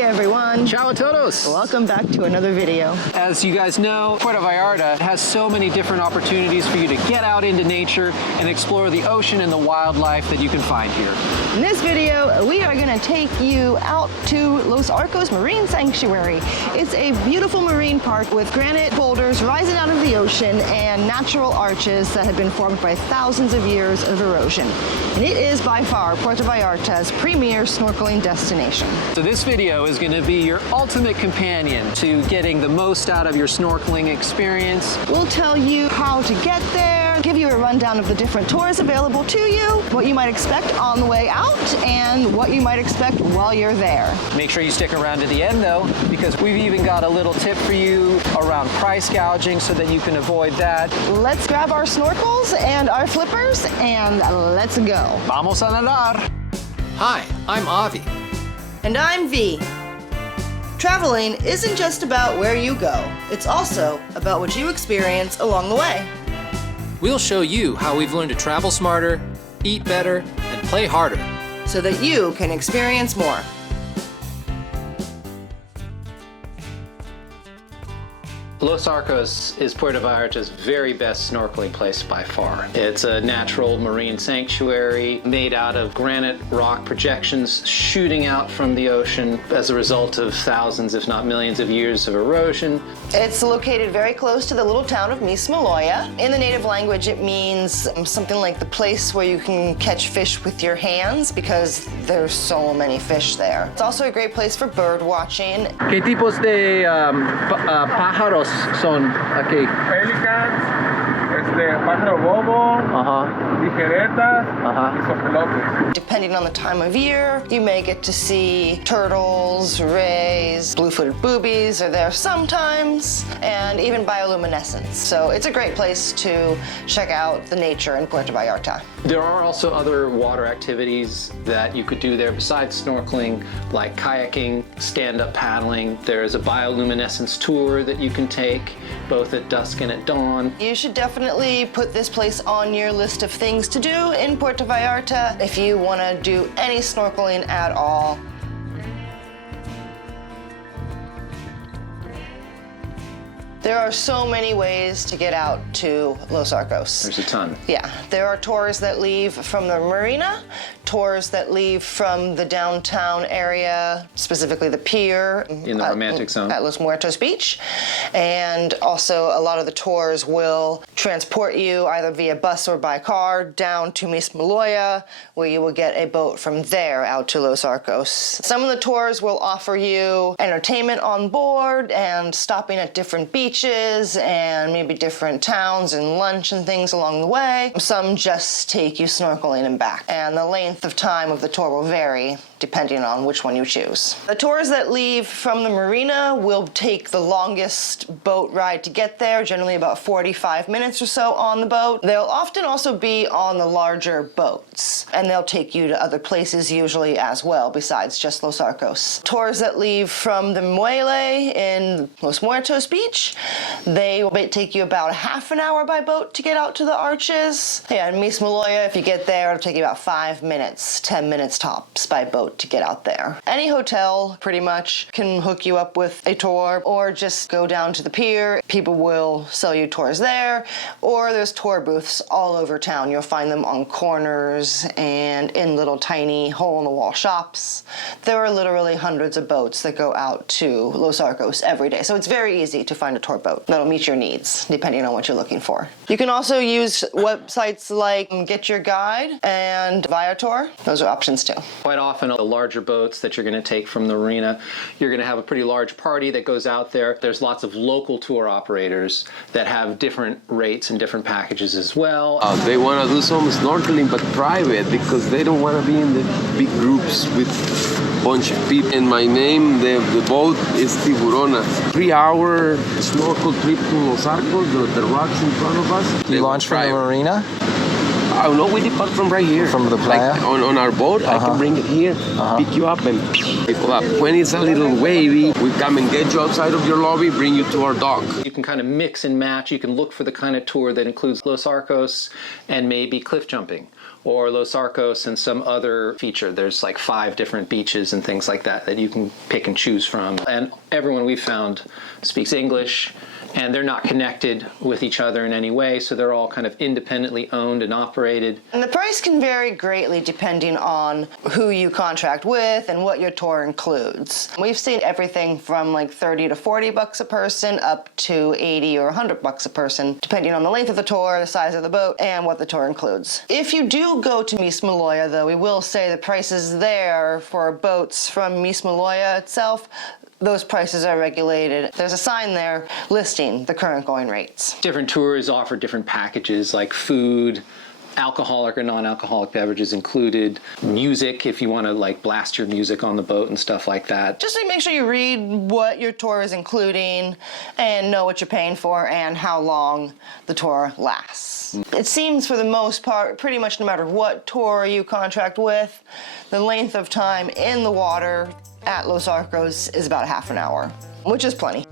Hey everyone! Ciao a todos! Welcome back to another video. As you guys know, Puerto Vallarta has so many different opportunities for you to get out into nature and explore the ocean and the wildlife that you can find here. In this video, we are going to take you out to Los Arcos Marine Sanctuary. It's a beautiful marine park with granite boulders rising out of the ocean and natural arches that have been formed by thousands of years of erosion. And it is by far Puerto Vallarta's premier snorkeling destination. So this video is going to be your ultimate companion to getting the most out of your snorkeling experience. We'll tell you how to get there, give you a rundown of the different tours available to you, what you might expect on the way out, and what you might expect while you're there. Make sure you stick around to the end though, because we've even got a little tip for you around price gouging so that you can avoid that. Let's grab our snorkels and our flippers and let's go. Vamos a nadar! Hi, I'm Avi. And I'm V. Traveling isn't just about where you go, it's also about what you experience along the way. We'll show you how we've learned to travel smarter, eat better, and play harder, so that you can experience more. Los Arcos is Puerto Vallarta's very best snorkeling place by far. It's a natural marine sanctuary made out of granite rock projections shooting out from the ocean as a result of thousands, if not millions of years of erosion. It's located very close to the little town of Mismaloya. In the native language, it means something like the place where you can catch fish with your hands because there's so many fish there. It's also a great place for bird watching. ¿Qué tipos de pájaros son aquí? Pelicans, pájaro bobo, tijeretas, y sopilotes. Depending on the time of year, you may get to see turtles, rays, blue-footed boobies are there sometimes, and even bioluminescence. So it's a great place to check out the nature in Puerto Vallarta. There are also other water activities that you could do there besides snorkeling, like kayaking, stand-up paddling. There's a bioluminescence tour that you can take, both at dusk and at dawn. You should definitely put this place on your list of things to do in Puerto Vallarta if you want to do any snorkeling at all. There are so many ways to get out to Los Arcos. There's a ton. Yeah, there are tours that leave from the marina, tours that leave from the downtown area, specifically the pier. In the romantic zone. At Los Muertos Beach. And also a lot of the tours will transport you either via bus or by car down to Mismaloya, where you will get a boat from there out to Los Arcos. Some of the tours will offer you entertainment on board and stopping at different beaches and maybe different towns and lunch and things along the way. Some just take you snorkeling and back. And the length of time of the tour will vary depending on which one you choose. The tours that leave from the marina will take the longest boat ride to get there, generally about 45 minutes or so on the boat. They'll often also be on the larger boats, and they'll take you to other places usually as well, besides just Los Arcos. Tours that leave from the Muelle in Los Muertos Beach, they will take you about a half an hour by boat to get out to the arches. Yeah, and Mismaloya, if you get there, it'll take you about 5 minutes, 10 minutes tops by boat to get out there. Any hotel pretty much can hook you up with a tour, or just go down to the pier. People will sell you tours there, or there's tour booths all over town. You'll find them on corners and in little tiny hole-in-the-wall shops. There are literally hundreds of boats that go out to Los Arcos every day, so it's very easy to find a tour boat that'll meet your needs, depending on what you're looking for. You can also use websites like Get Your Guide and Viator. Those are options too. Quite often, the larger boats that you're going to take from the marina, you're going to have a pretty large party that goes out there. There's lots of local tour operators that have different rates and different packages as well. They want to do some snorkeling, but private, because they don't want to be in the big groups with a bunch of people. And my name, the boat is Tiburona. 3-hour snorkel trip to Los Arcos, the rocks in front of us. You launch from the marina? Oh no, we depart from right here. From the playa? Like on our boat, I can bring it here, pick you up and pick you up. When it's a little wavy, we come and get you outside of your lobby, bring you to our dock. You can kind of mix and match. You can look for the kind of tour that includes Los Arcos and maybe cliff jumping, or Los Arcos and some other feature. There's like 5 different beaches and things like that that you can pick and choose from. And everyone we've found speaks English, and they're not connected with each other in any way, so they're all kind of independently owned and operated. And the price can vary greatly depending on who you contract with and what your tour includes. We've seen everything from like 30 to 40 bucks a person up to 80 or 100 bucks a person, depending on the length of the tour, the size of the boat, and what the tour includes. If you do go to Mismaloya, though, we will say the prices there for boats from Mismaloya itself, those prices are regulated. There's a sign there listing the current going rates. Different tours offer different packages like food, alcoholic or non-alcoholic beverages included, music if you want to like blast your music on the boat and stuff like that. Just to make sure you read what your tour is including and know what you're paying for and how long the tour lasts. It seems for the most part, pretty much no matter what tour you contract with, the length of time in the water at Los Arcos is about half an hour, which is plenty.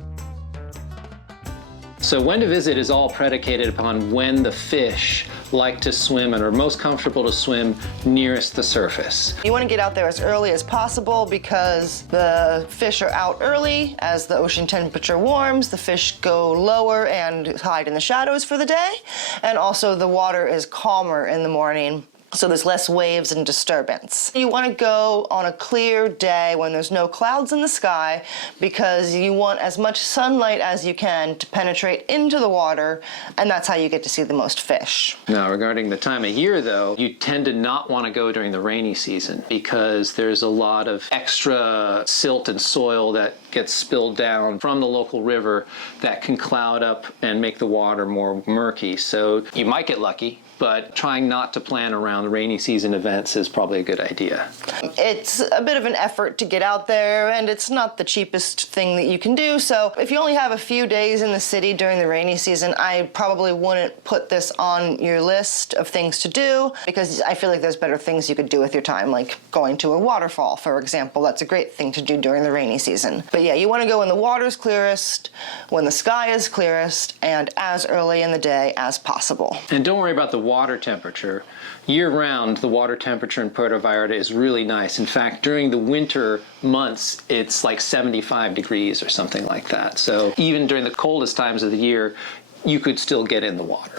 So when to visit is all predicated upon when the fish like to swim and are most comfortable to swim nearest the surface. You want to get out there as early as possible because the fish are out early. As the ocean temperature warms, the fish go lower and hide in the shadows for the day. And also the water is calmer in the morning, so there's less waves and disturbance. You want to go on a clear day when there's no clouds in the sky because you want as much sunlight as you can to penetrate into the water, and that's how you get to see the most fish. Now, regarding the time of year, though, you tend to not want to go during the rainy season because there's a lot of extra silt and soil that gets spilled down from the local river that can cloud up and make the water more murky. So you might get lucky, but trying not to plan around rainy season events is probably a good idea. It's a bit of an effort to get out there, and it's not the cheapest thing that you can do. So if you only have a few days in the city during the rainy season, I probably wouldn't put this on your list of things to do because I feel like there's better things you could do with your time, like going to a waterfall, for example. That's a great thing to do during the rainy season. But yeah, you want to go when the water's clearest, when the sky is clearest, and as early in the day as possible. And don't worry about the water temperature. Year-round, the water temperature in Puerto Vallarta is really nice. In fact, during the winter months, it's like 75 degrees or something like that. So even during the coldest times of the year, you could still get in the water.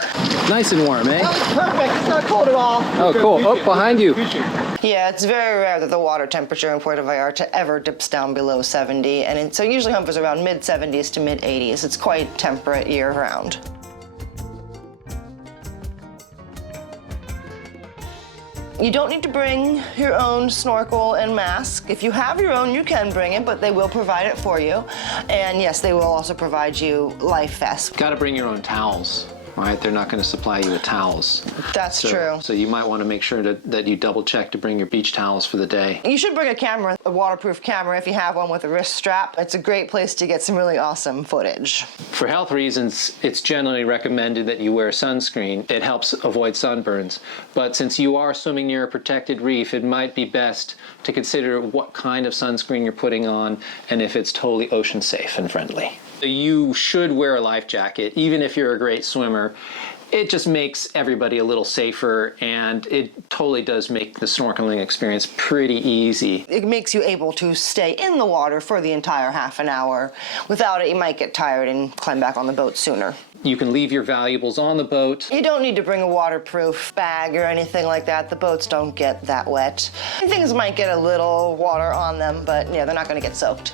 Nice and warm, eh? Oh, it's perfect. It's not cold at all. Oh, cool. Oh, behind you. Yeah, it's very rare that the water temperature in Puerto Vallarta ever dips down below 70, and so usually hovers around mid-70s to mid-80s. It's quite temperate year-round. You don't need to bring your own snorkel and mask. If you have your own, you can bring it, but they will provide it for you. And yes, they will also provide you life vests. Got to bring your own towels, right? They're not going to supply you with towels. That's true. So you might want to make sure that you double check to bring your beach towels for the day. You should bring a camera, a waterproof camera if you have one with a wrist strap. It's a great place to get some really awesome footage. For health reasons, it's generally recommended that you wear sunscreen. It helps avoid sunburns. But since you are swimming near a protected reef, it might be best to consider what kind of sunscreen you're putting on and if it's totally ocean safe and friendly. You should wear a life jacket, even if you're a great swimmer. It just makes everybody a little safer, and it totally does make the snorkeling experience pretty easy. It makes you able to stay in the water for the entire half an hour. Without it, you might get tired and climb back on the boat sooner. You can leave your valuables on the boat. You don't need to bring a waterproof bag or anything like that. The boats don't get that wet. Things might get a little water on them, but yeah, they're not going to get soaked.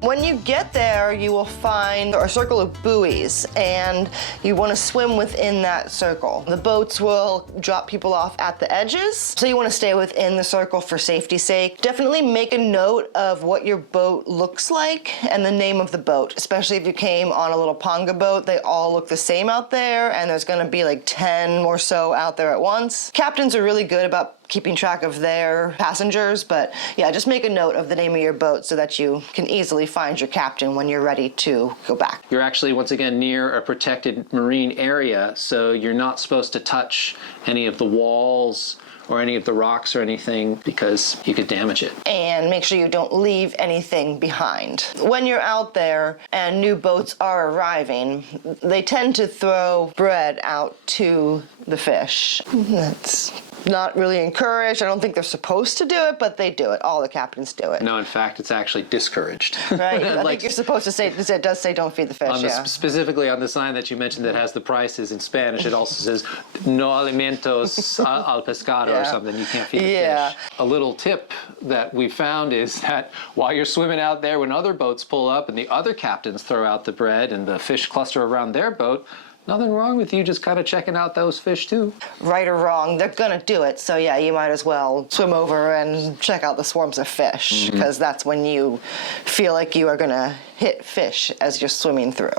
When you get there, you will find a circle of buoys, and you want to swim within that circle. The boats will drop people off at the edges, so you want to stay within the circle for safety's sake. Definitely make a note of what your boat looks like and the name of the boat, especially if you came on a little panga boat. They all look the same out there, and there's going to be like 10 or so out there at once. Captains are really good about keeping track of their passengers, but yeah, just make a note of the name of your boat so that you can easily find your captain when you're ready to go back. You're actually, once again, near a protected marine area, so you're not supposed to touch any of the walls or any of the rocks or anything because you could damage it. And make sure you don't leave anything behind. When you're out there and new boats are arriving, they tend to throw bread out to the fish. That's not really encouraged. I don't think they're supposed to do it, but they do it. All the captains do it. No, in fact, it's actually discoured. Right? I Like, think you're supposed to say, it does say don't feed the fish, yeah. Specifically on the sign that you mentioned that has the prices in Spanish, it also says no alimentos al pescado or something. You can't feed the fish. A little tip that we found is that while you're swimming out there, when other boats pull up and the other captains throw out the bread and the fish cluster around their boat, nothing wrong with you just kind of checking out those fish too. Right or wrong, they're gonna do it. So yeah, you might as well swim over and check out the swarms of fish, because that's when you feel like you are gonna hit fish as you're swimming through.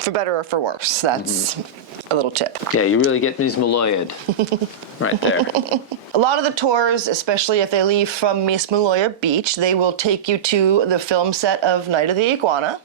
For better or for worse, that's a little tip. Yeah, you really get Mismaloya'd right there. A lot of the tours, especially if they leave from Mismaloya Beach, they will take you to the film set of Night of the Iguana.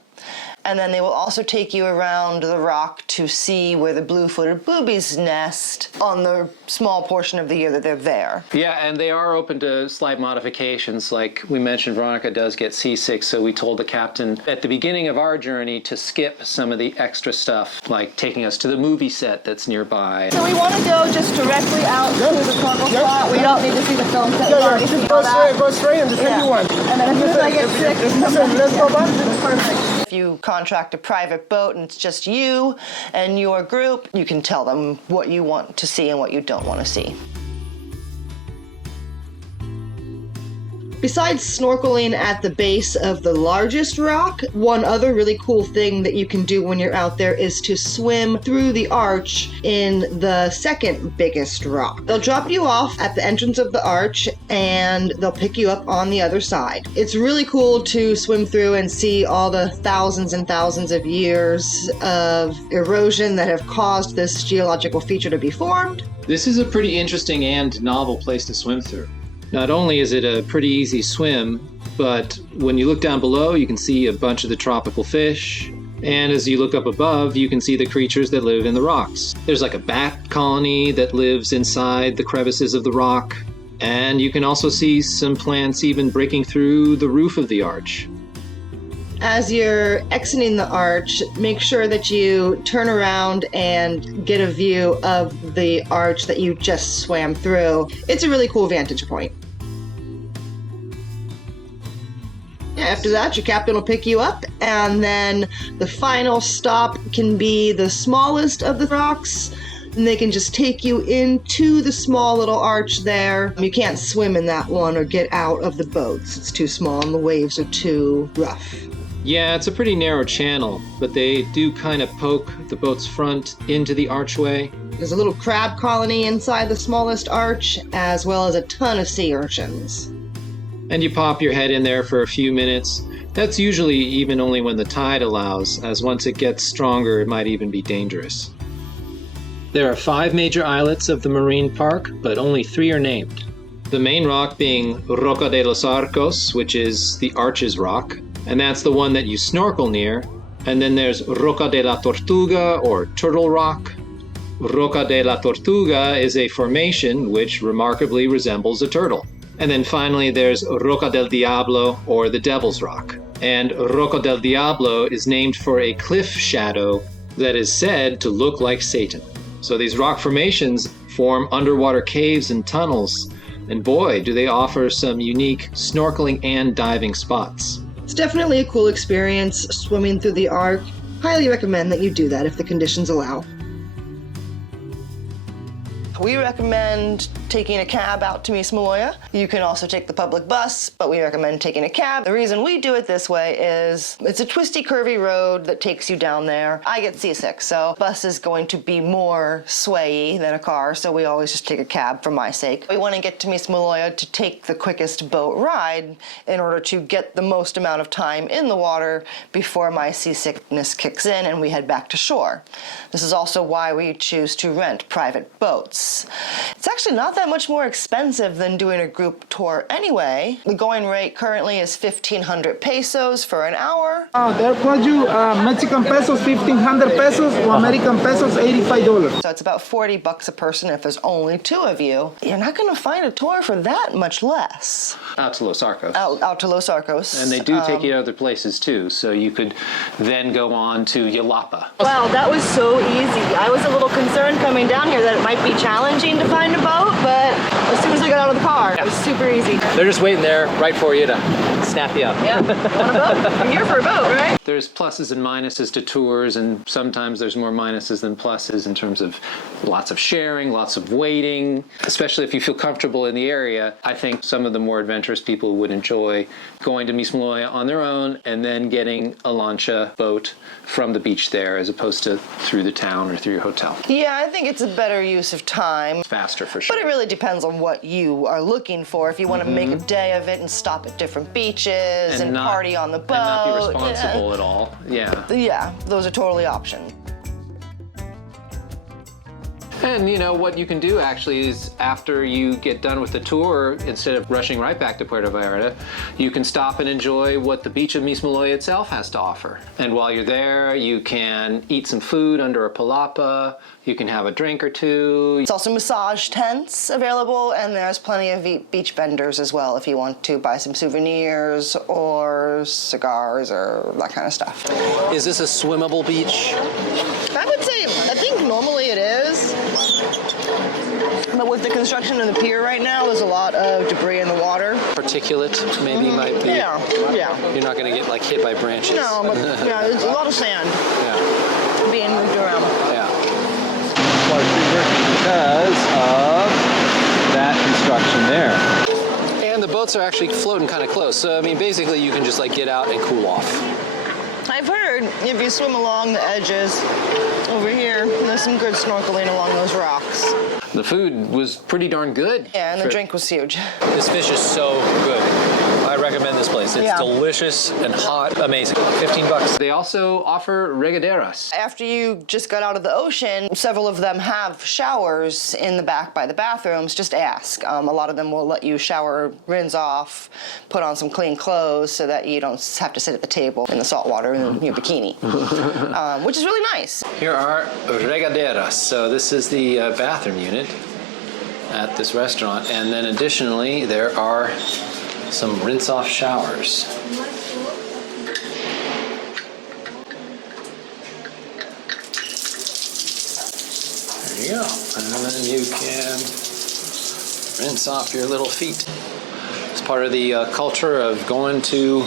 And then they will also take you around the rock to see where the blue-footed boobies nest on the small portion of the year that they're there. Yeah, and they are open to slight modifications. Like we mentioned, Veronica does get seasick, so we told the captain at the beginning of our journey to skip some of the extra stuff, like taking us to the movie set that's nearby. So we want to go just directly out to the snorkel spot. We don't need to see the film set. Just go straight and just take you one. And then as soon as I get sick, Listen, let's go back. perfect. If you contract a private boat and it's just you and your group, you can tell them what you want to see and what you don't want to see. Besides snorkeling at the base of the largest rock, one other really cool thing that you can do when you're out there is to swim through the arch in the second biggest rock. They'll drop you off at the entrance of the arch and they'll pick you up on the other side. It's really cool to swim through and see all the thousands and thousands of years of erosion that have caused this geological feature to be formed. This is a pretty interesting and novel place to swim through. Not only is it a pretty easy swim, but when you look down below, you can see a bunch of the tropical fish. And as you look up above, you can see the creatures that live in the rocks. There's like a bat colony that lives inside the crevices of the rock. And you can also see some plants even breaking through the roof of the arch. As you're exiting the arch, make sure that you turn around and get a view of the arch that you just swam through. It's a really cool vantage point. After that, your captain will pick you up, and then the final stop can be the smallest of the rocks, and they can just take you into the small little arch there. You can't swim in that one or get out of the boats. It's too small and the waves are too rough. Yeah, it's a pretty narrow channel, but they do kind of poke the boat's front into the archway. There's a little crab colony inside the smallest arch, as well as a ton of sea urchins. And you pop your head in there for a few minutes. That's usually even only when the tide allows, as once it gets stronger, it might even be dangerous. There are 5 major islets of the marine park, but only 3 are named. The main rock being Roca de los Arcos, which is the Arches Rock, and that's the one that you snorkel near. And then there's Roca de la Tortuga, or Turtle Rock. Roca de la Tortuga is a formation which remarkably resembles a turtle. And then finally there's Roca del Diablo, or the Devil's Rock. And Roca del Diablo is named for a cliff shadow that is said to look like Satan. So these rock formations form underwater caves and tunnels, and boy, do they offer some unique snorkeling and diving spots. It's definitely a cool experience swimming through the arc. Highly recommend that you do that if the conditions allow. We recommend taking a cab out to Mismaloya. You can also take the public bus, but we recommend taking a cab. The reason we do it this way is it's a twisty, curvy road that takes you down there. I get seasick, so bus is going to be more swayy than a car, so we always just take a cab for my sake. We want to get to Mismaloya to take the quickest boat ride in order to get the most amount of time in the water before my seasickness kicks in and we head back to shore. This is also why we choose to rent private boats. It's actually not that that much more expensive than doing a group tour anyway. The going rate currently is 1,500 pesos for an hour. They'll quote you Mexican pesos, 1,500 pesos, or American pesos, $85. So it's about $40 a person if there's only 2 of you. You're not going to find a tour for that much less. Out to Los Arcos. Out to Los Arcos. And they do take you to other places too, so you could then go on to Yalapa. Wow, that was so easy. I was a little concerned coming down here that it might be challenging to find a boat, but as soon as I got out of the car, it was super easy. They're just waiting there right for you to snap you up. Yeah, want a boat? I'm here for a boat, right? There's pluses and minuses to tours, and sometimes there's more minuses than pluses in terms of lots of sharing, lots of waiting, especially if you feel comfortable in the area. I think some of the more adventurous people would enjoy going to Mismaloya on their own and then getting a lancha boat from the beach there as opposed to through the town or through your hotel. Yeah, I think it's a better use of time. Faster for sure. But it really depends on what you are looking for. If you want to make a day of it and stop at different beaches and party on the boat. And not be responsible at all. Yeah. Yeah, those are totally options. And you know what you can do actually is after you get done with the tour, instead of rushing right back to Puerto Vallarta, you can stop and enjoy what the beach of Mismaloya itself has to offer. And while you're there, you can eat some food under a palapa, you can have a drink or two. It's also massage tents available, and there's plenty of beach vendors as well if you want to buy some souvenirs or cigars or that kind of stuff. Is this a swimmable beach? I would say, I think normally it is. But with the construction of the pier right now, there's a lot of debris in the water. Particulate maybe might be. Yeah. You're not going to get like hit by branches. No, but yeah, there's a lot of sand being moved around. Yeah. Because of that construction there. And the boats are actually floating kind of close. So, I mean, basically you can just like get out and cool off. I've heard if you swim along the edges over here, there's some good snorkeling along those rocks. The food was pretty darn good. Yeah, and the drink was huge. This fish is so good. I recommend this place. It's delicious and hot, amazing. $15. They also offer regaderas. After you just got out of the ocean, several of them have showers in the back by the bathrooms. Just ask. A lot of them will let you shower, rinse off, put on some clean clothes so that you don't have to sit at the table in the salt water in your bikini, which is really nice. Here are regaderas. So this is the bathroom unit at this restaurant. And then additionally, there are some rinse-off showers. There you go. And then you can rinse off your little feet. It's part of the culture of going to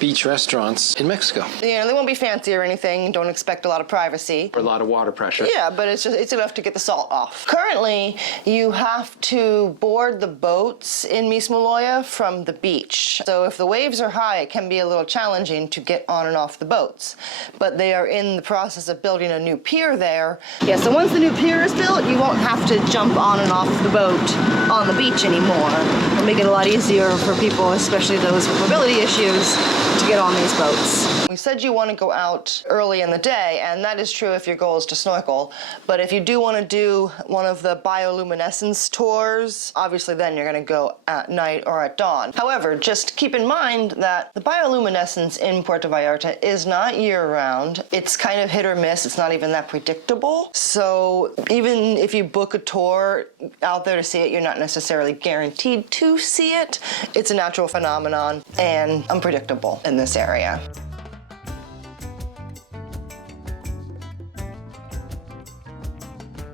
beach restaurants in Mexico. You know, they won't be fancy or anything. Don't expect a lot of privacy. Or a lot of water pressure. Yeah, but it's enough to get the salt off. Currently, you have to board the boats in Mismaloya from the beach. So if the waves are high, it can be a little challenging to get on and off the boats. But they are in the process of building a new pier there. Yeah, so once the new pier is built, you won't have to jump on and off the boat on the beach anymore. It'll make it a lot easier for people, especially those with mobility issues, to get on these boats. We said you want to go out early in the day, and that is true if your goal is to snorkel. But if you do want to do one of the bioluminescence tours, obviously then you're going to go at night or at dawn. However, just keep in mind that the bioluminescence in Puerto Vallarta is not year-round. It's kind of hit or miss. It's not even that predictable. So even if you book a tour out there to see it, you're not necessarily guaranteed to see it. It's a natural phenomenon and unpredictable in this area.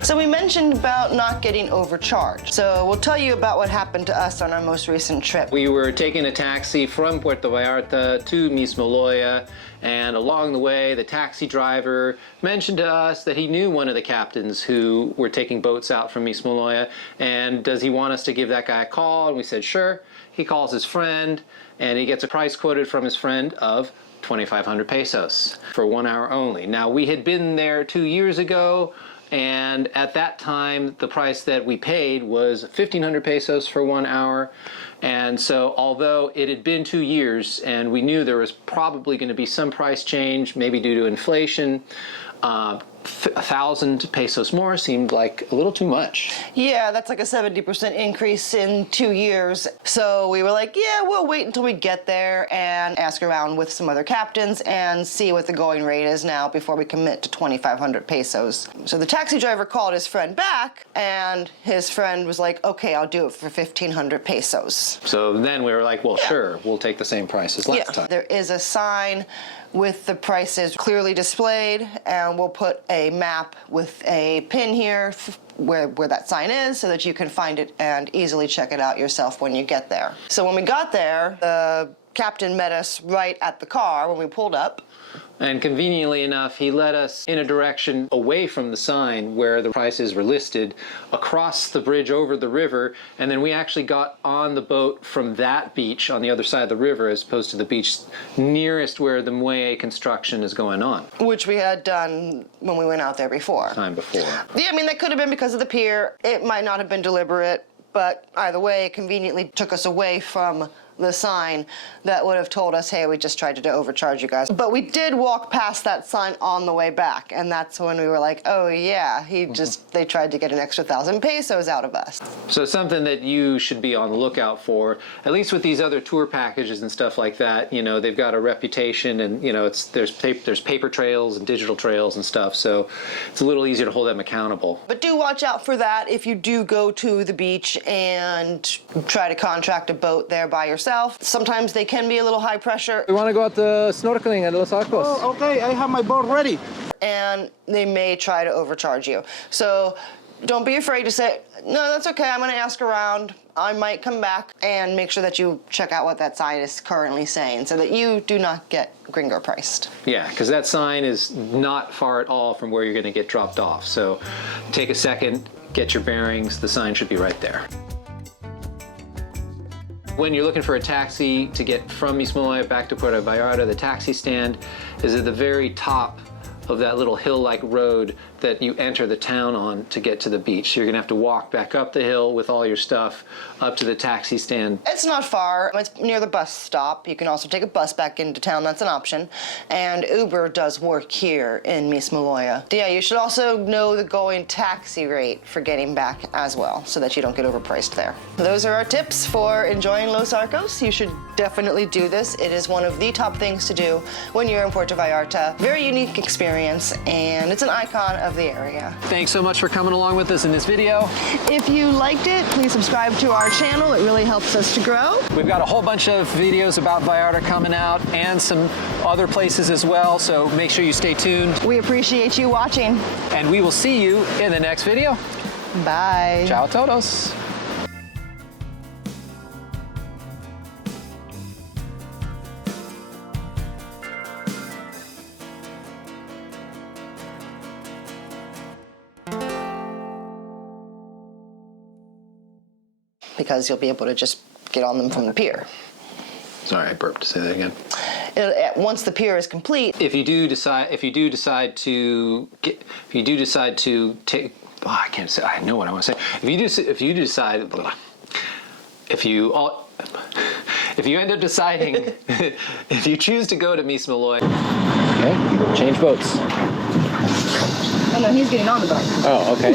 So we mentioned about not getting overcharged. So we'll tell you about what happened to us on our most recent trip. We were taking a taxi from Puerto Vallarta to Mismaloya, and along the way, the taxi driver mentioned to us that he knew one of the captains who were taking boats out from Mismaloya, and does he want us to give that guy a call? And we said, sure. He calls his friend, and he gets a price quoted from his friend of 2,500 pesos for 1 hour only. Now, we had been there 2 years ago, and at that time, the price that we paid was 1,500 pesos for 1 hour. And so although it had been 2 years and we knew there was probably going to be some price change, maybe due to inflation, 1,000 pesos more seemed like a little too much. Yeah, that's like a 70% increase in 2 years. So we were like, yeah, we'll wait until we get there and ask around with some other captains and see what the going rate is now before we commit to 2,500 pesos. So the taxi driver called his friend back, and his friend was like, okay, I'll do it for 1,500 pesos. So then we were like, well, sure, we'll take the same price as last time. There is a sign with the prices clearly displayed, and we'll put a map with a pin here where that sign is so that you can find it and easily check it out yourself when you get there. So when we got there, the captain met us right at the car when we pulled up. And conveniently enough, he led us in a direction away from the sign where the prices were listed, across the bridge over the river, and then we actually got on the boat from that beach on the other side of the river as opposed to the beach nearest where the Muelle construction is going on. Which we had done when we went out there before. Time before. Yeah, I mean, that could have been because of the pier. It might not have been deliberate, but either way, it conveniently took us away from the sign that would have told us, hey, we just tried to overcharge you guys. But we did walk past that sign on the way back, and that's when we were like, oh yeah, they tried to get an extra 1,000 pesos out of us. So something that you should be on the lookout for, at least with these other tour packages and stuff like that, you know, they've got a reputation, and you know, there's paper trails and digital trails and stuff, so it's a little easier to hold them accountable. But do watch out for that if you do go to the beach and try to contract a boat there by yourself. Sometimes they can be a little high pressure. We want to go out to snorkeling at Los Arcos. Oh, okay, I have my boat ready. And they may try to overcharge you. So don't be afraid to say, no, that's okay, I'm gonna ask around. I might come back and make sure that you check out what that sign is currently saying so that you do not get gringo priced. Yeah, because that sign is not far at all from where you're gonna get dropped off. So take a second, get your bearings, the sign should be right there. When you're looking for a taxi to get from Mismaloya back to Puerto Vallarta, the taxi stand is at the very top of that little hill-like road that you enter the town on to get to the beach. So you're gonna have to walk back up the hill with all your stuff up to the taxi stand. It's not far. It's near the bus stop. You can also take a bus back into town. That's an option. And Uber does work here in Mismaloya. Yeah, you should also know the going taxi rate for getting back as well so that you don't get overpriced there. Those are our tips for enjoying Los Arcos. You should definitely do this. It is one of the top things to do when you're in Puerto Vallarta. Very unique experience, and it's an icon of the area. Thanks so much for coming along with us in this video. If you liked it, please subscribe to our channel. It really helps us to grow. We've got a whole bunch of videos about Vallarta coming out and some other places as well, so make sure you stay tuned. We appreciate you watching. And we will see you in the next video. Bye. Ciao todos. Because you'll be able to just get on them from the pier. Sorry, I burped. Say that again. Once the pier is complete, If you do decide to take, I can't say. I know what I want to say. If you end up deciding, if you choose to go to Mismaloya. Okay, change boats. oh no, he's getting on the boat. Oh, okay.